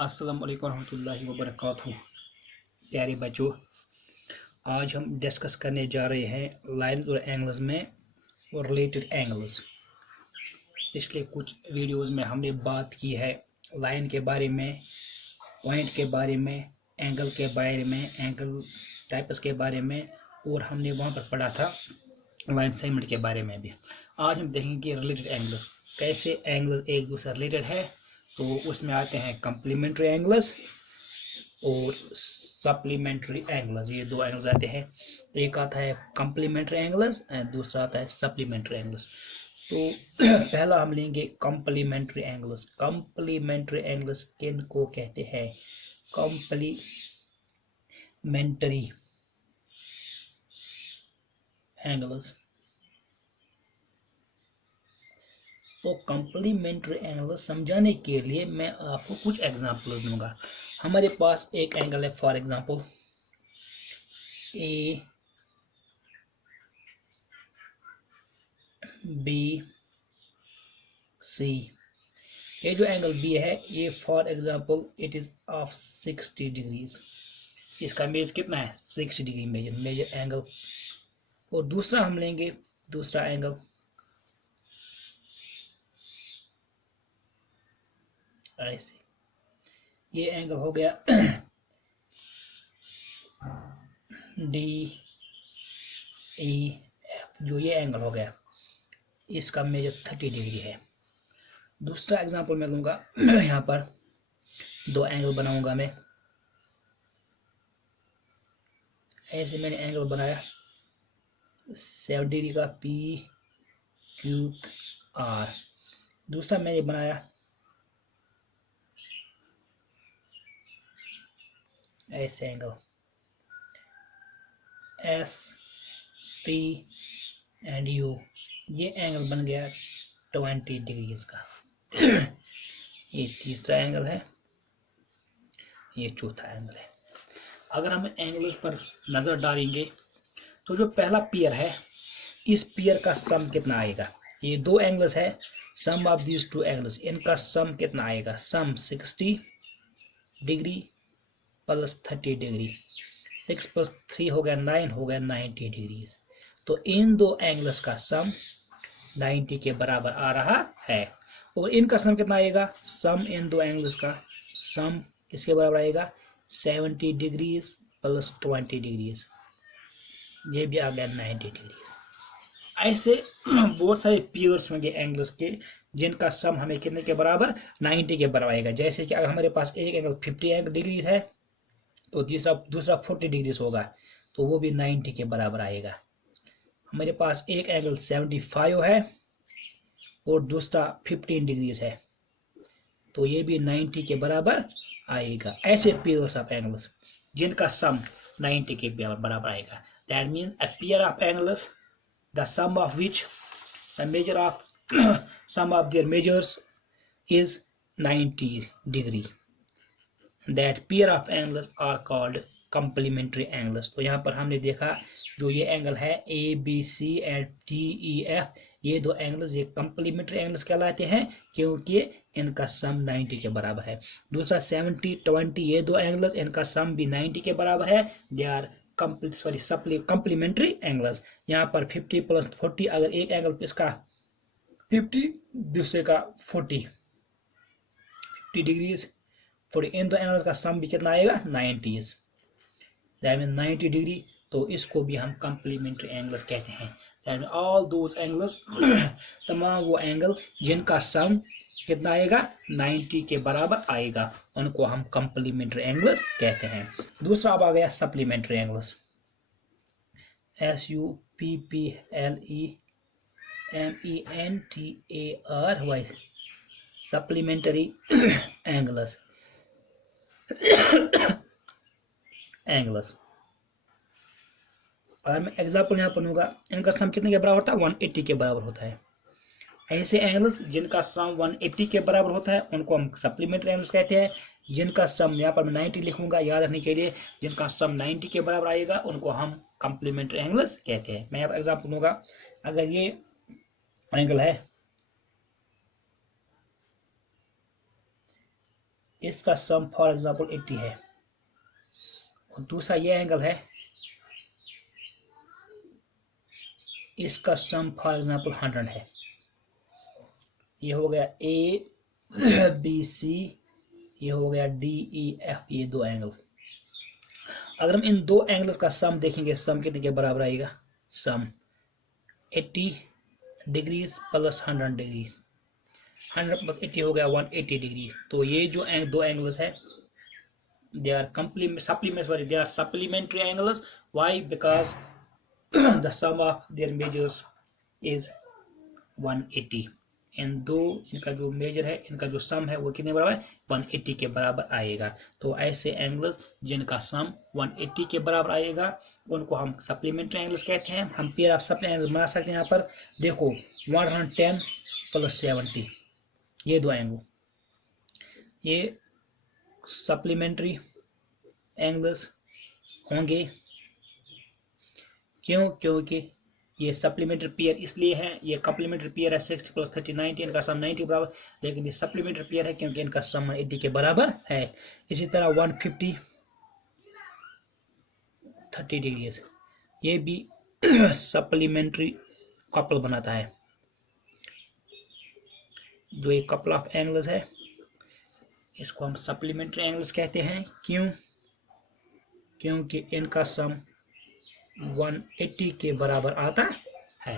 अस्सलाम वालेकुम रहमतुल्लाहि व बरकातहू। प्यारे बच्चों, आज हम डिस्कस करने जा रहे हैं लाइन और एंगल्स में और रिलेटेड एंगल्स। पिछले कुछ वीडियोस में हमने बात की है लाइन के बारे में, पॉइंट के बारे में, एंगल के बारे में, एंगल टाइप्स के बारे में, और हमने वहाँ पर पढ़ा था लाइन सेगमेंट के बारे में भी। आज हम देखेंगे रिलेटेड एंगल्स, कैसे एंगल्स एक दूसरे रिलेटेड है। तो उसमें आते हैं कम्प्लीमेंट्री एंगल्स और सप्लीमेंट्री एंगल्स। ये दो एंगल्स आते हैं, एक आता है कम्प्लीमेंट्री एंगल्स और दूसरा आता है सप्लीमेंट्री एंगल्स। तो पहला हम लेंगे कम्प्लीमेंट्री एंगल्स। कम्प्लीमेंट्री एंगल्स किन को कहते हैं? Complementary angles. तो कम्प्लीमेंट्री एंगल समझाने के लिए मैं आपको कुछ एग्जांपल्स दूंगा। हमारे पास एक एंगल है, for example A B C. ये जो एंगल बी है, ये for example it is of 60 degrees. इसका मेजर कितना है? 60 डिग्री मेजर एंगल। और दूसरा हम लेंगे, दूसरा एंगल ऐसे, ये एंगल हो गया डी ई एफ। जो ये एंगल हो गया, इसका मेजर 30 डिग्री है। दूसरा एग्जांपल मैं लूंगा यहाँ पर दो एंगल बनाऊंगा मैं। ऐसे मैंने एंगल बनाया 7 डिग्री का पी क्यू आर। दूसरा मैंने बनाया ऐसे angle S P and you. ये एंगल बन गया 20 डिग्रीज का। ये तीसरा एंगल है, ये चौथा एंगल है। अगर हम एंगल्स पर नजर डालेंगे तो जो पहला पेयर है, इस पेयर का सम कितना आएगा? ये दो एंगल्स है, सम ऑफ दीज टू एंगल्स, इनका सम कितना आएगा? सम 60 डिग्री प्लस 30 डिग्री। 6 प्लस 3 हो गया 9, हो गया 90 डिग्री। तो इन दो एंगल्स का सम 90 के बराबर आ रहा है। और इनका सम कितना आएगा? सम इन दो एंगल्स का सम किसके बराबर आएगा? 70 डिग्रीज प्लस 20 डिग्रीज। ये भी आ गया 90 डिग्रीज। ऐसे बहुत सारे पेयर्स होंगे एंगल्स के, जिनका सम हमें कितने के बराबर? 90 के बराबर आएगा। जैसे कि अगर हमारे पास एक एंगल 50 डिग्रीज है, तो दूसरा 40 डिग्रीज होगा, तो वो भी 90 के बराबर आएगा। हमारे पास एक एंगल 75 है और दूसरा 15 डिग्रीज है, तो ये भी 90 के बराबर आएगा। ऐसे पेयर्स ऑफ एंगल्स जिनका सम 90 के बराबर आएगा। That means a pair of angles the sum of which the measure of sum of their measures is 90 degree. That pair of angles are called complementary angles. तो यहाँ पर हमने देखा जो ये एंगल है A B C and D E F, ये दो एंगल्स ये कंप्लीमेंट्री एंगल्स कहलाते हैं, क्योंकि इनका सम 90 के बराबर है। दूसरा 70 20, ये दो एंगल्स इनका सम भी 90 के बराबर है। They are complementary angles. यहाँ पर 50 प्लस 40, अगर एक एंगल इसका 50 दूसरे का 40 डिग्रीज, इन दो एंगल्स का सम भी कितना आएगा? 90, दैट मीन 90 डिग्री। तो इसको भी हम कंप्लीमेंट्री एंगल्स कहते हैं। That mean all those angles तमाम वो एंगल जिनका सम कितना आएगा? 90 के बराबर आएगा, उनको हम कंप्लीमेंट्री एंगल्स कहते हैं। दूसरा अब आ गया supplementary angles. SUPPLEMENTARY supplementary angles. और मैं एग्जाम्पल यहाँ पढ़ूंगा, इनका सम कितने के बराबर होता है? 180 के बराबर होता है। ऐसे एंगल्स जिनका सम 180 के बराबर होता है उनको हम सप्लीमेंट्री एंगल्स कहते हैं। जिनका सम यहाँ पर मैं 90 लिखूंगा याद रखने के लिए, जिनका सम 90 के बराबर आएगा उनको हम कंप्लीमेंट्री एंगल्स कहते हैं। मैं यहाँ पर एग्जाम्पल दूंगा, अगर ये एंगल है इसका सम फॉर एग्जांपल 80 है, और दूसरा ये एंगल है, इसका सम फॉर एग्जांपल 100 है। ये हो गया ए बी सी, ये हो गया डी ई एफ, ये दो एंगल। अगर हम इन दो एंगल्स का सम देखेंगे, सम कितने के बराबर आएगा, सम 80 डिग्रीज प्लस 100 डिग्रीज, 100 प्लस 80 हो गया 180 डिग्री। तो ये जो दो एंगल्स है, they are supplementary angles. Why? Because the sum of their measures is 180, इन दो इनका जो मेजर है, इनका जो सम है वो कितने बराबर है, 180 के बराबर आएगा। तो ऐसे एंगल्स जिनका सम 180 के बराबर आएगा उनको हम सप्लीमेंट्री एंगल्स कहते हैं। हम पेयर ऑफ सप्ली एंगल्स बना सकते हैं। यहाँ पर देखो 110 प्लस 70, ये दो एंगल, ये सप्लीमेंट्री एंगल्स होंगे। क्यों? क्योंकि ये सप्लीमेंट्री पेयर इसलिए है, ये कम्प्लीमेंट्री पेयर है 60 प्लस 30 90, इनका सम 90 के बराबर, लेकिन ये सप्लीमेंट्री पेयर है क्योंकि इनका सम 80 के बराबर है। इसी तरह 150 30 डिग्रीज, ये भी सप्लीमेंट्री कपल बनाता है। जो ये कपल ऑफ एंगल्स है इसको हम सप्लीमेंट्री एंगल्स कहते हैं। क्यों? क्योंकि इनका सम 180 के बराबर आता है।